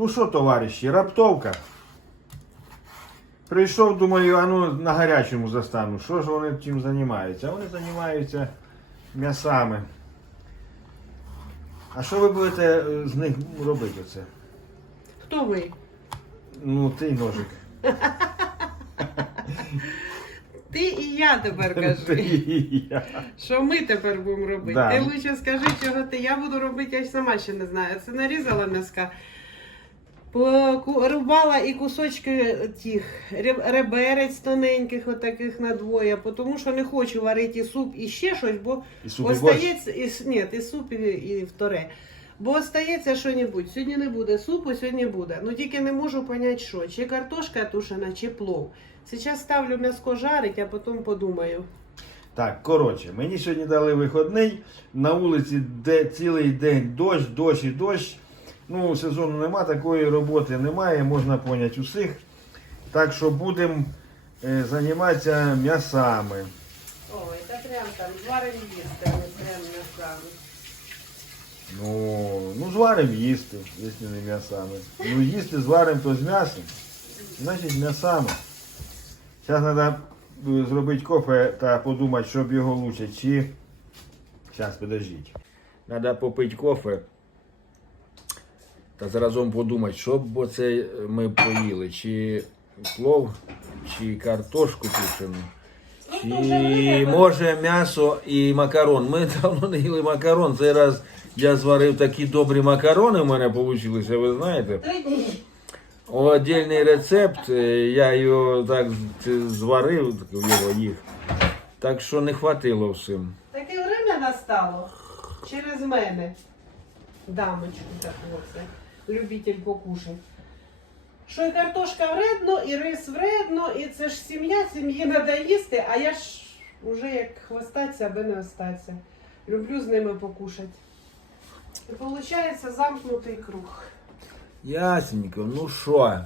Ну що, товариші, раптовка. Прийшов, думаю, а ну на гарячому застану. Що ж вони чим займаються? Вони займаються м'ясами. А що ви будете е, з них робити оце? Хто ви? Ну, ти ножик. Ти і я тепер кажи. і я. Що ми тепер будемо робити? Да. Ти лучше скажи, чого ти. Я буду робити, я ж сама ще не знаю. Це нарізала м'яска. Порубала і кусочки тих реберець тоненьких, отаких на двоє, тому що не хочу варити суп і ще щось, бо І суп остається і, ні, і суп, і, і вторе. Бо остається що-небудь. Сьогодні не буде супу, сьогодні буде. Ну тільки не можу поняти, що. Чи картошка тушена, чи плов. Зараз ставлю м'яско жарить, а потім подумаю. Так, коротше, мені сьогодні дали вихідний. На вулиці де цілий день дощ, дощ і дощ. Ну, сезону нема, такої роботи немає, можна поняти усіх. Так що будемо е, займатися м'ясами. Ой, та прям там зварим їсти, а не прям м'ясами. Ну, ну зваримо їсти, якщо не м'ясами. Ну їсти зваримо то з м'ясом, значить м'ясами. Зараз треба зробити кофе та подумати, щоб його лучше. Чи. Зараз, подождіть. Треба попити кофе. Та заразом подумати, що б оце ми поїли. Чи плов, чи картошку тушену. Чи може м'ясо і макарон. Ми давно не їли макарон. Цей раз я зварив такі добрі макарони, у мене вийшли, ви знаєте. Отдельний рецепт, е, я його так зварив, його їх. Так що не хватило всім. Таке время настало через мене. Дамочку таку оце. Любитель покушать. Що і картошка вредно, і рис вредно, і це ж сім'я, сім'ї треба їсти, а я ж уже як хвостатися, аби не остатися. Люблю з ними покушати. І виходить замкнутий круг. Ясненько, ну що? Ми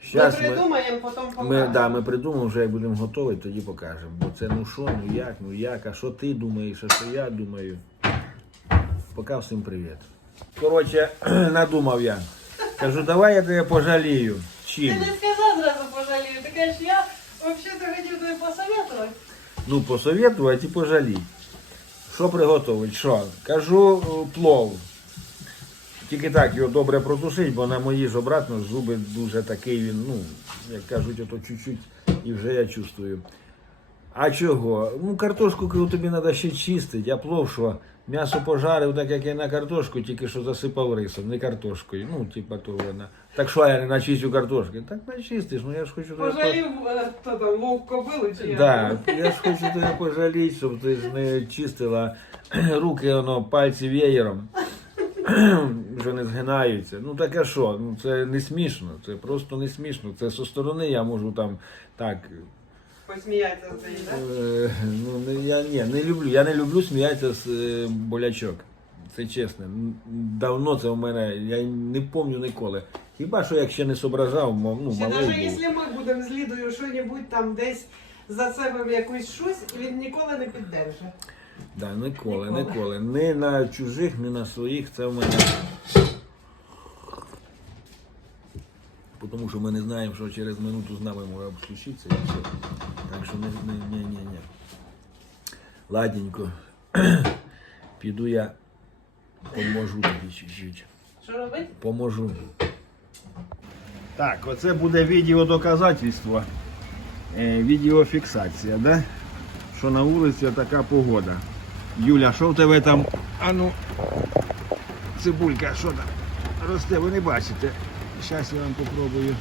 Щас придумаємо, потім покажемо. ми, да, ми придумаємо, вже як будемо готові, тоді покажемо. Бо це ну що, ну як, ну як, а що ти думаєш, а що я думаю. Пока всім привіт. Коротше, надумав я. Кажу, давай я тебе пожалію. Ти Чим? не сказав зразу пожалію. Ти кажеш, я взагалі хотів тобі посоветувати. Ну, посоветувати і пожаліть. Що приготувати? Що? Кажу е, плов. Тільки так його добре протушить, бо на мої ж обратно зуби дуже такий він, ну, як кажуть, ото чуть-чуть і вже я чувствую. А чого? Ну, картошку тобі треба ще чистити, а плов що? М'ясо пожарив, так як я на картошку, тільки що засипав рисом, не картошкою. Ну, типа то вона. Так що я не начистю картошки? Так начистиш, ну я ж хочу тебе Пожалів, е, хто там, вовк кобилу чи як? Да, я ж хочу тебе пожаліти, щоб ти ж не чистила руки, воно, пальці веєром. Вже не згинаються. Ну таке що? Ну це не смішно. Це просто не смішно. Це со сторони я можу там так. Посміятися з неї, так? Е, ну не- я ні, не люблю. Я не люблю сміятися з е, болячок. Це чесно. М, Давно це у мене, я не пам'ятаю ніколи. Хіба що як ще не зображав, мов- ну, малий навіть був. якщо ми будемо з Лідою що-небудь там десь за себе якусь щось, він ніколи не піддержить. Да, ніколи, Ніколи. ніколи. Ні на чужих, ні на своїх. Це в мене. Тому що ми не знаємо, що через минуту з нами може обключитися і все. Що не, не, не, не, не. Ладненько. Піду я поможу тобі чуть-чуть. Що робити? Поможу. Так, оце буде відеодоказательство. Е, відеофіксація, да? Що на вулиці така погода. Юля, що в тебе там? А ну, цибулька, що там? Росте, ви не бачите. Зараз я вам попробую.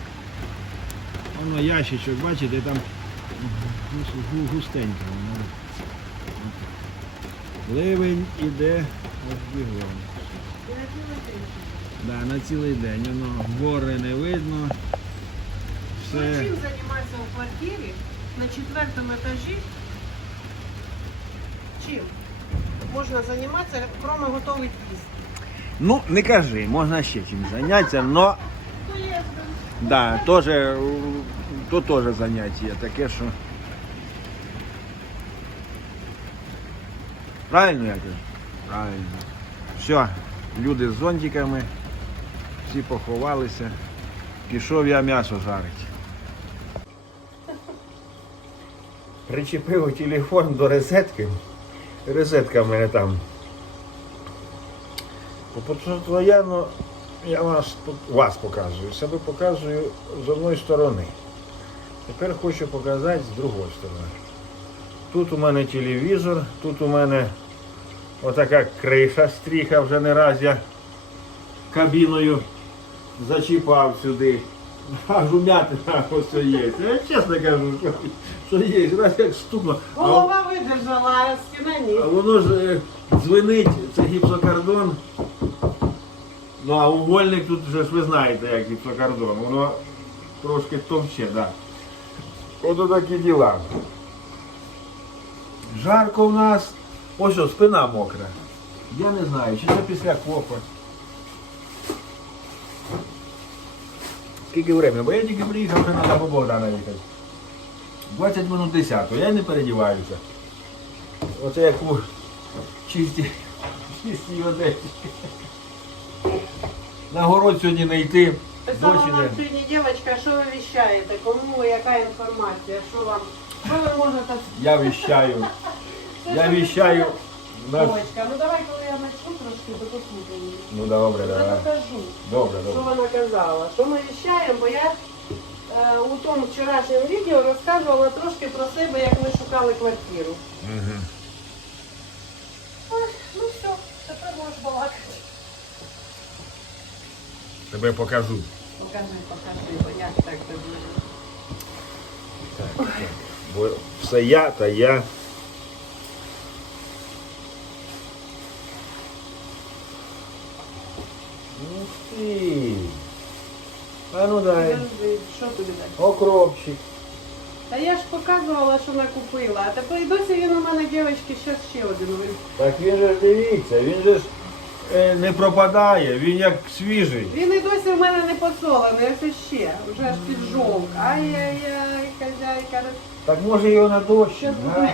Воно ящичок, бачите, там густенько воно. Ливень іде бігом. Да, на цілий день. Воно гори не видно. Ну, Все. Чим займатися в квартирі на четвертому етажі? Чим? Можна займатися, крім готових їсти. Ну, не кажи, можна ще чим зайнятися, но да, тоже, то теж заняття таке, що. Правильно я кажу? Правильно. Все, люди з зонтиками. Всі поховалися. Пішов я м'ясо жарити. Причепив телефон до розетки. Розетка в мене там. Постоянно я вас, вас показую, себе показую з одної сторони. Тепер хочу показати з другої сторони. Тут у мене телевізор, тут у мене отака криша стріха, вже не раз я кабіною зачіпав сюди. А жумятина ось є. Я чесно кажу, що, є. Раз як стукнуло. Голова видержала, а стіна ні. а воно ж е, дзвенить, це гіпсокардон. Ну а угольник тут вже ж ви знаєте, як гіпсокардон. Воно трошки товще, так. Да. Ото такі діла. Жарко в нас. Ось о, спина мокра. Я не знаю, чи це після копа. Скільки время? Бо я тільки приїхав, вже треба по Богдана їхати. 20 минут 10, я не передіваюся. Оце як у чистій, чистій одежі. На город сьогодні не йти. Писала нам сьогодні дівчинка, що ви віщаєте, кому яка інформація, що вам, що ви можете Я віщаю. Я віщаю. на- Дочка, ну давай, коли я начну трошки, то послухай. Ну добре, Я давай. покажу, Добре, що добре. вона казала. Що ми віщаємо, бо я е, у тому вчорашньому відео розказувала трошки про себе, як ми шукали квартиру. Мгм. Ой, ну все, тепер можеш балакати. Тебе покажу. Покажи, покажи, бо як так тобі. Так, так. Бо все я та я. Ух ти. А ну дай. Подожди, Що тобі так? Окропчик. Та я ж показувала, що накупила, а тепер і досі він у мене, дівчатки, ще ще один. Ви- Так він же ж дивіться, він же ж е, не пропадає, він як свіжий. Він і досі в мене не посолений, ось ще, вже аж піджовк. Ай-яй-яй, хазяйка. Так може його на дощ?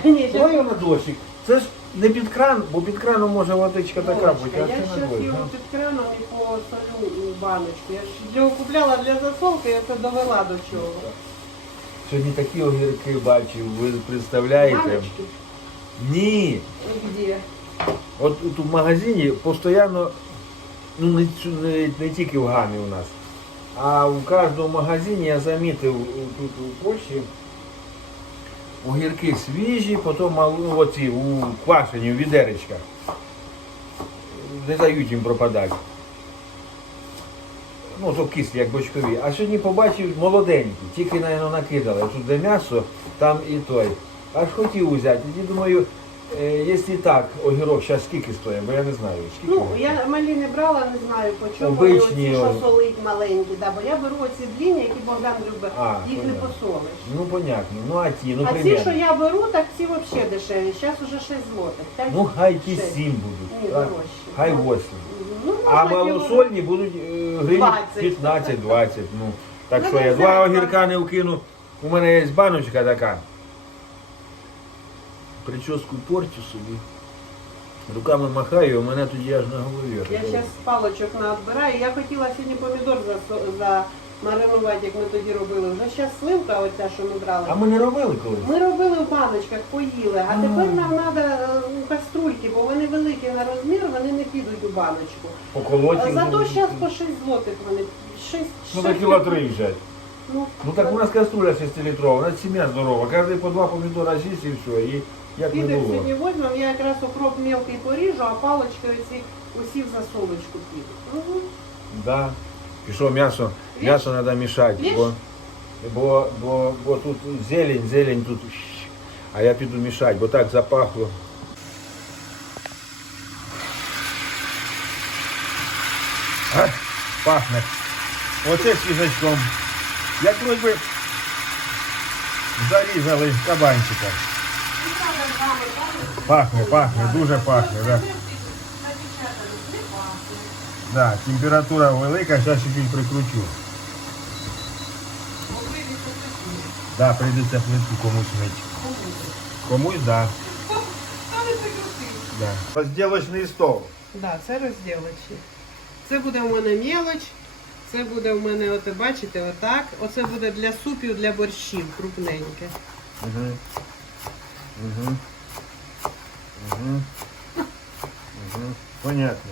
Ні, щас- його на дощик. Це ж не під кран, бо під краном може водичка така бути, я це на зараз дощ. його під краном і посолю у баночку. Я ж його купляла для засолки, я це довела до чого. Сьогодні такі огірки бачив, ви представляєте? Баночки? Ні. Де? От тут в магазині постійно, ну не, не, не тільки в гамі у нас, а в кожному магазині я замітив тут у Польщі огірки свіжі, потім мал- оці у квашені, у відеречках. Не дають їм пропадати. Ну, то кислі, як бочкові. А сьогодні побачив молоденькі, тільки, мабуть, накидали. Тут де м'ясо, там і той. Аж хотів взяти. І думаю, якщо так, огірок зараз скільки стоїть, бо я не знаю. Скільки Ну, я малі не брала, не знаю по чому Обичні оці, що солить маленькі, да, бо я беру оці длінні, які Богдан любить, А, їх не понятно. посолиш. Ну, понятно. Ну, а ті, ну, а ці, примерно. що я беру, так ці взагалі дешеві. Зараз уже 6 злотих. П'ять- Ну, хай ті шесть. 7 будуть. Ні, так? дорожче. Хай Ну, 8. Ну, А можна малосольні будуть е, гривень 20. 15-20. Ну, так Ну, що я два. огірка не вкину. У мене є баночка така. Прическу портю собі. Руками махаю, у мене тоді аж на голові. Я зараз палочок наотбираю. Я хотіла сьогодні помідор за, замаринувати, як ми тоді робили. Вже зараз сливка оця, що ми брали. А ми не робили колись? Ми робили в баночках, поїли, а тепер нам треба у каструльки, бо вони великі на розмір, вони не підуть у баночку. Поколоті. Зато зараз по 6 злотих вони. 6, Ну, на кіло три взяти. Ну, Ну так у нас кастрюля 6-літрова, у нас сім'я здорова. Кожен по два помідора з'їсть і все. І як не піде було. сьогодні візьмемо, я якраз окроп мелкий поріжу, а палочки оці усі в засолочку підуть. Угу. Да. Пішов м'ясо, м'ясо треба мішати, Віж? бо, бо, бо, бо тут зелень, зелень тут. А я піду мішати, бо так запахло. А, пахне. Оце свіжачком. Як вроді зарізали кабанчика. Пахне, пахне, дуже пахне, да. Да, температура велика, зараз чуть прикручу. Да, прийдеться плитку комусь мить. Комусь, да. Розділочний стол. Да, це розділочі. Це буде у мене мелоч. Це буде у мене, от, бачите, отак. Оце буде для супів, для борщів, крупненьке. Угу. Угу. Угу. Угу. Понятно.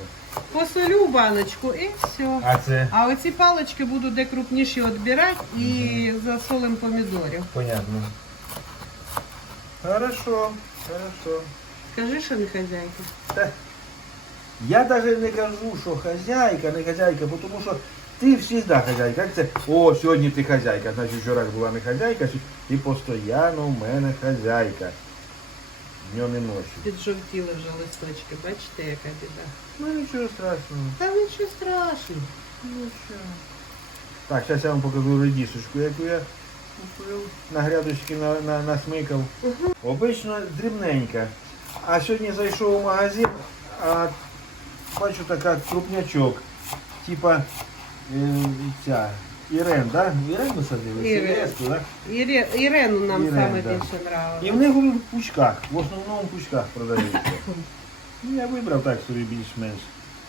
Посолю баночку і все. А це? А оці палички буду де крупніші відбирати і засолим помідорів. Понятно. Хорошо, хорошо. Кажи, що не хазяйка. Та Я навіть не кажу, що хазяйка, не хазяйка, бо тому що ти завжди хазяйка. Як це? О, сьогодні ти хазяйка, значить вчора була не сьогодні ти постійно в мене хазяйка. Днем і ночі. Піджовтіли вже листочки, бачите, яка біда. Ну нічого страшного. Та нічого страшного. Нічого. Так, зараз я вам покажу редісочку, яку я купив. На грядочки на, на, насмикав. Обично дрібненька. А сьогодні зайшов у магазин, а бачу така крупнячок. Типа ця Ірен, да? Ірен ми садили? Ірен. Селесту, да? Іре, Ірену нам Ірен, саме да. більше нравилось. І в них в пучках, в основному в пучках продаються. Ну, Я вибрав так собі більш-менш.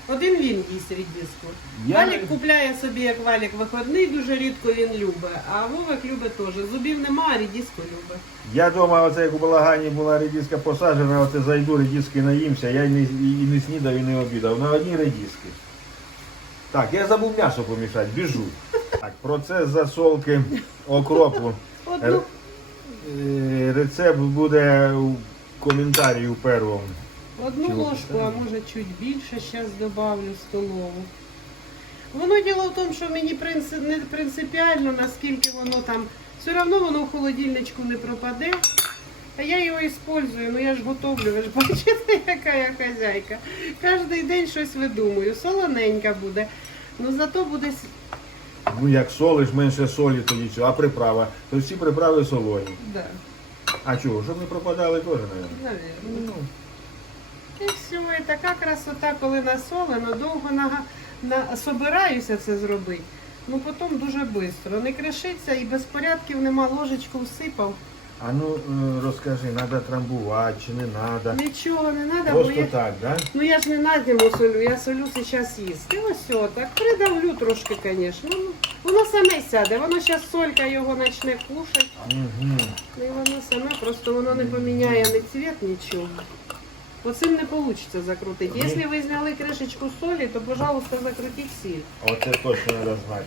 Один він їсть рідіску. Я- Валік купляє собі, як валік виходний, дуже рідко він любить. А Вовик любить теж. Зубів нема, а рідіску любить. Я дома, оце як у балагані була редиска посаджена, оце зайду, редиски наїмся, я і не, і не снідав, і не обідав. На одній редиски. Так, я забув м'ясо помішати, біжу. Так, процес засолки окропу. Одну Е, Рецепт буде у коментарі у першому. Одну Чого ложку, а поставили? може чуть більше, зараз добавлю столову. Воно діло в тому, що мені принцип, не принципіально, наскільки воно там. Все одно воно в холодильничку не пропаде. А я його використовую, ну я ж готовлю, ви ж бачите, яка я хазяйка. Кожен день щось видумую. Солоненька буде. Ну зато буде Ну як солиш, менше солі тоді чого, а приправа. То всі приправи солоні. да, А чого? Щоб не пропадали теж, мабуть. навірно. Ну, І все, і така красота, коли насолено, довго на, на, собираюся це зробити. Ну потім дуже швидко. Не кришиться і безпорядків нема, ложечку всипав. А ну е, розкажи, треба трамбувати чи не треба. Нічого не треба, бо Просто я, так, да? ну я ж не на зиму солю, я солю зараз їсти. Ось о, так придавлю трошки, звісно. Ну, воно саме сяде, воно зараз солька його почне кушати. Угу. Ну, І воно саме, просто воно не поміняє ні цвіт, нічого. Оцим не вийде закрутити. Якщо ви зняли кришечку солі, то, пожалуйста, закрутіть сіль. Оце точно треба знати.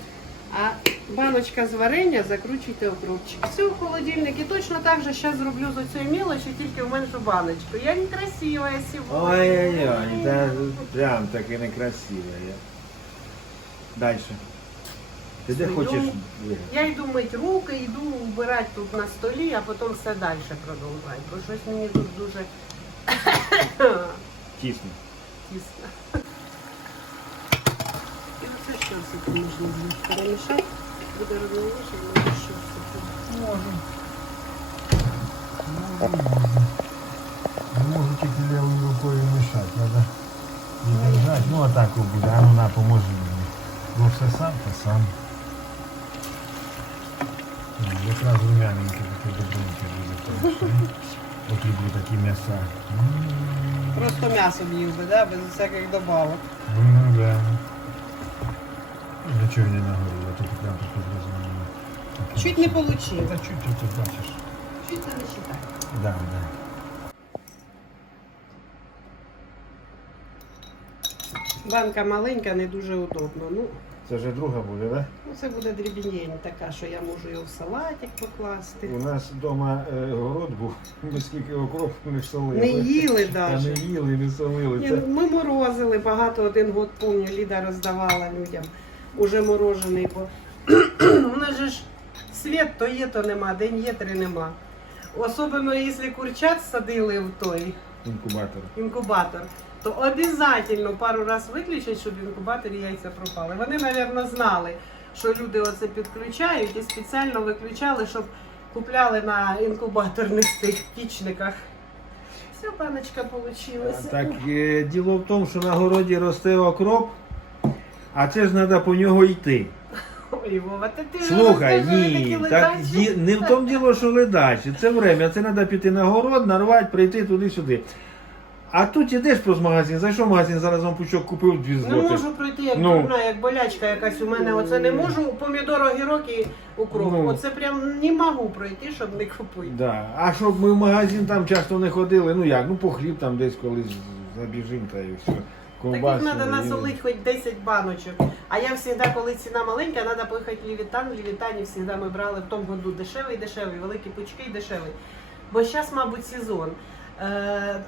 А баночка з варення закручуйте в окропчик. Все в холодильнику. Точно так же зараз зроблю з цієї мілочі, тільки в меншу баночку. Я не красива сьогодні. Ой-ой-ой, да, прям таки некрасиво. Я. Дальше. Ти де хочеш? Я йду мити руки, йду вбирати тут на столі, а потім все далі продовжувати. Бо щось мені тут дуже Тісно. тісно. Що все можна буде перемішати. Буде і може що все. Не можу тільки лівою рукою мішати, треба не держати. Ну отак от буде, а ну на, поможи мені. Бо все сам, то сам. Якраз рум'яненьке таке добреньке буде. хорошо. От люблю такі м'яса. Просто м'ясо б'їв би, да? без всяких добавок. Ну да. Нічого не нагоріло, тут прям тут зрозуміло. Чуть не вийшло. Та чуть тут бачиш. Чуть це не считай. Да, да. Банка маленька, не дуже удобно. Ну, Це вже друга буде, так? ну це буде дрібнень така, що я можу його в салатик покласти. У нас вдома е, город був, ми скільки окропу не солили. Не їли Та не навіть. їли, не солили. Ні, Це... ну, Ми морозили багато один год, пам'ятаю, Ліда роздавала людям уже морожений, бо у нас же ж світ то є, то нема, день є, три нема. Особливо, якщо курчат садили в той Інкубатор. інкубатор, то обов'язково пару раз виключать, щоб в інкубаторі яйця пропали. Вони, мабуть, знали, що люди оце підключають і спеціально виключали, щоб купляли на інкубаторних тих пічниках. Все, паночка вийшла. Так, діло в тому, що на городі росте окроп, а це ж треба по нього йти. Ой, Вова, та ти Слухай, ні, так ді- не в тому діло, що ледачі. Це время, це треба піти на город, нарвати, прийти туди-сюди. А тут ідеш повз магазин, зайшов в магазин, зараз вам пучок купив дві Не можу пройти як Ну. дурна, як болячка якась у мене. Оце не можу помідор, огірок і укроп. Ну. Оце прям не можу пройти, щоб не купити. Да. А щоб ми в магазин там часто не ходили, ну як, ну по хліб там десь колись забіжим та і все. Таких треба насолити хоч 10 баночок. А я завжди, коли ціна маленька, треба поїхати в Лівітан. В Лівітані завжди ми брали в тому году дешевий, дешевий, великі пучки і дешевий. Бо зараз, мабуть, сезон. Е,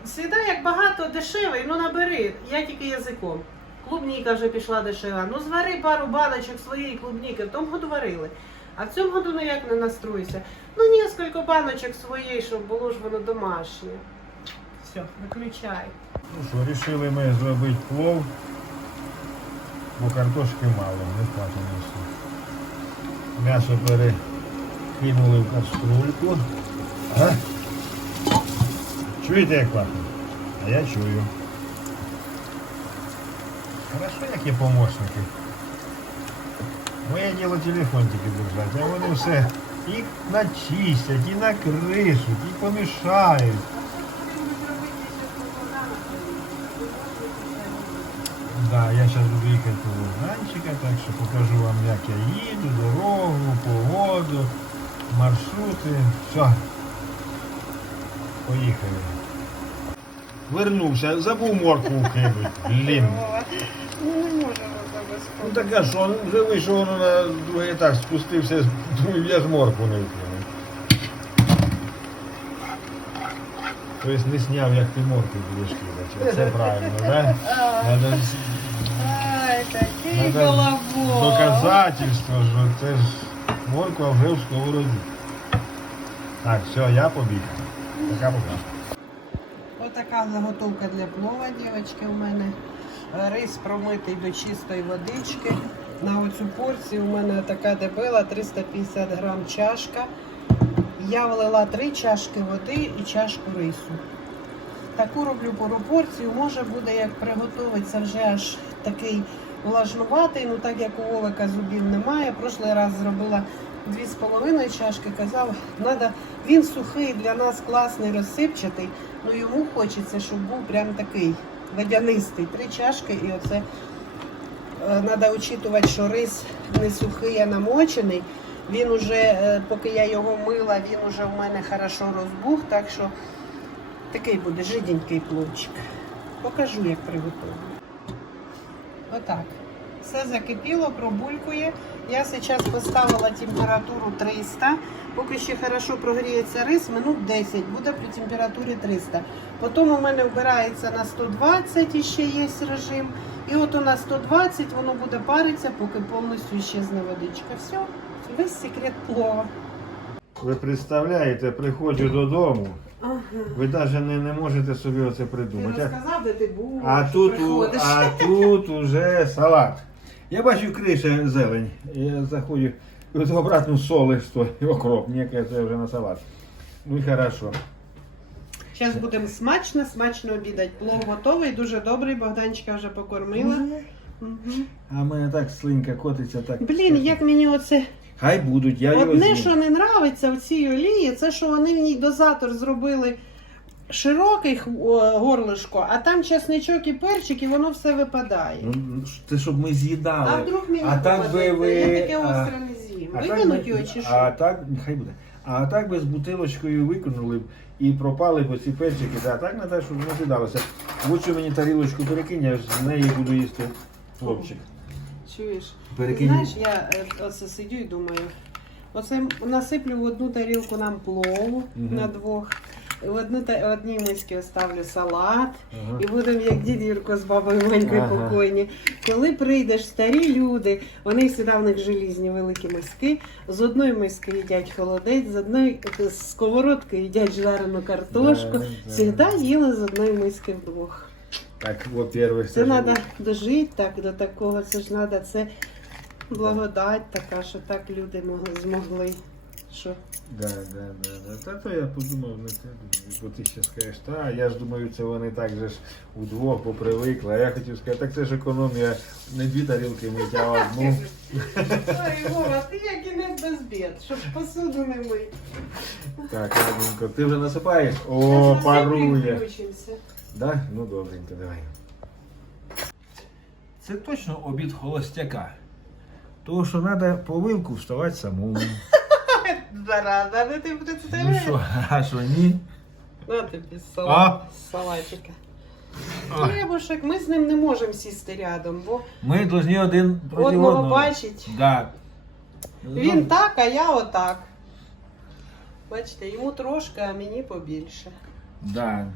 як багато дешевий, ну набери, я тільки язиком. Клубніка вже пішла дешева. Ну звари пару баночок своєї клубніки, в тому году варили. А в цьому году ніяк не настроїся. Ну, несколько баночок своєї, щоб було ж воно домашнє. Все, виключай. Ну що, рішили ми зробити плов, бо картошки мало, не хватить. М'ясо перекинули в каструльку. А? Чуєте, як пахне? А я чую. Хорошо, як є помощники. Моє діло телефон тільки держати, а вони все і начистять, і накришуть, і помішають. Да, я зараз буду їхати до Луганчика, так що покажу вам, як я їду, дорогу, погоду, маршрути. Все. Поїхали. Вернувся, забув моркву кинути. Блін. Ну не можемо Ну так а що, вже вийшов на другий етаж, спустився, думаю, я ж моркву не вкинув. Тобто не сняв, як ти моркву будеш кидати. Це правильно, так? Надо Такий Надо головок. доказательство, що це ж морква вже в сковороді. Так, все, я побіг. Пока пока. Отака заготовка для плова, дівчатки, у мене. Рис промитий до чистої водички. На оцю порцію у мене така дебела 350 грам чашка. Я влила 3 чашки води і чашку рису. Таку роблю пору порцію. Може буде як приготуватися вже аж такий влажнуватий, ну так як у Вовика зубів немає. Прошлий раз зробила 2,5 чашки, казав, надо, він сухий для нас класний, розсипчатий, ну йому хочеться, щоб був прям такий водянистий. Три чашки і оце треба учитувати, що рис не сухий, а намочений. Він уже, е, поки я його мила, він уже в мене хорошо розбух, так що такий буде жиденький пловчик. Покажу, як приготую. Отак. Все закипіло, пробулькує. Я зараз поставила температуру 300. Поки ще хорошо прогріється рис, минут 10 буде при температурі 300. Потім у мене вбирається на 120 і ще є режим. І от у нас 120 воно буде паритися, поки повністю щезне водичка. Все, весь секрет плова. Ви представляєте, приходжу додому, Ага. ви навіть не, не можете собі оце Ти придумати. А- розказав, де ти був, А що тут, у, приходиш. а тут уже салат. Я бачу криша зелень. Я заходжу, і от обратно соли стоїть, окроп. Мені кажеться, вже на салат. Ну і хорошо. Зараз будемо смачно, смачно обідати. Плов готовий, дуже добрий. Богданчика вже покормила. Мгм. А в мене так слинька котиться, так. Блін, як мені оце. Хай будуть, я його Одне, що не нравиться в цій олії, це що вони в ній дозатор зробили широкий горлишко, а там чесничок і перчик, і воно все випадає. Ну, це щоб ми з'їдали. А вдруг мені а так би ви- Я таке остре не з'їм. А Вивинуть його чи що? а так, хай буде. А так би з бутилочкою викинули б і пропали б ці перчики. А так не те, щоб не кидалося. Лучше мені тарілочку перекинь, я ж з неї буду їсти хлопчик. Чуєш? Ти Перекинь. знаєш, я е, оце сидю і думаю. Оце насиплю в одну тарілку нам плову на двох. В одну та- одній мисці оставлю салат. Ага. І будемо як дід Юрко з бабою Манькою Ага. покойні. Коли прийдеш, старі люди, вони завжди в них желізні великі миски. З одної миски їдять холодець, з одної е, сковородки їдять жарену картошку. Да, да. Завжди їли з одної миски вдвох. Так, во-первых, Це ж- треба дожити так до такого. Це ж треба, це благодать така, що так люди могли, змогли. Що Да, да, да, да. Та то я подумав, не те бо ти ще скажеш, та я ж думаю, це вони так же ж удвох попривикли. А я хотів сказати, так це ж економія, не дві тарілки мить, а одну. Ой, Вова, ти як і не без бід, щоб посуду не мити. Так, ладненько. Ти вже насипаєш? О, парує. включимося. Да? Ну добренько, давай. Це точно обід холостяка. Того, що треба по вилку вставати самому. Зараза, ну ти Ну представляєш? що, а що ні? На тобі А? салат, салатика. А. Хлібушек, ми з ним не можемо сісти рядом, бо Ми повинні один проти одного одного. бачить. Да. Він Ну, так, а я отак. Бачите, йому трошки, а мені побільше. Да.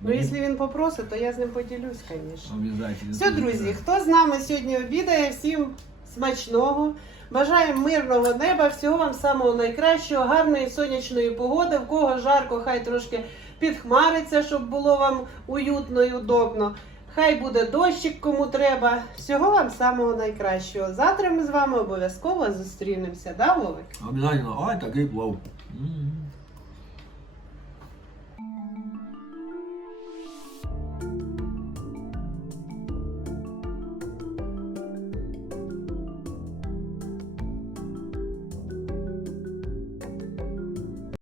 Ну, якщо він попросить, то я з ним поділюсь, звісно. Обязательно. Все, друзі, хто з нами сьогодні обідає, всім смачного. Бажаємо мирного неба, всього вам самого найкращого, гарної сонячної погоди. В кого жарко, хай трошки підхмариться, щоб було вам уютно і удобно. Хай буде дощик, кому треба. Всього вам самого найкращого. Завтра ми з вами обов'язково зустрінемося, да, Вовик? Обязательно. Ой, такий плов.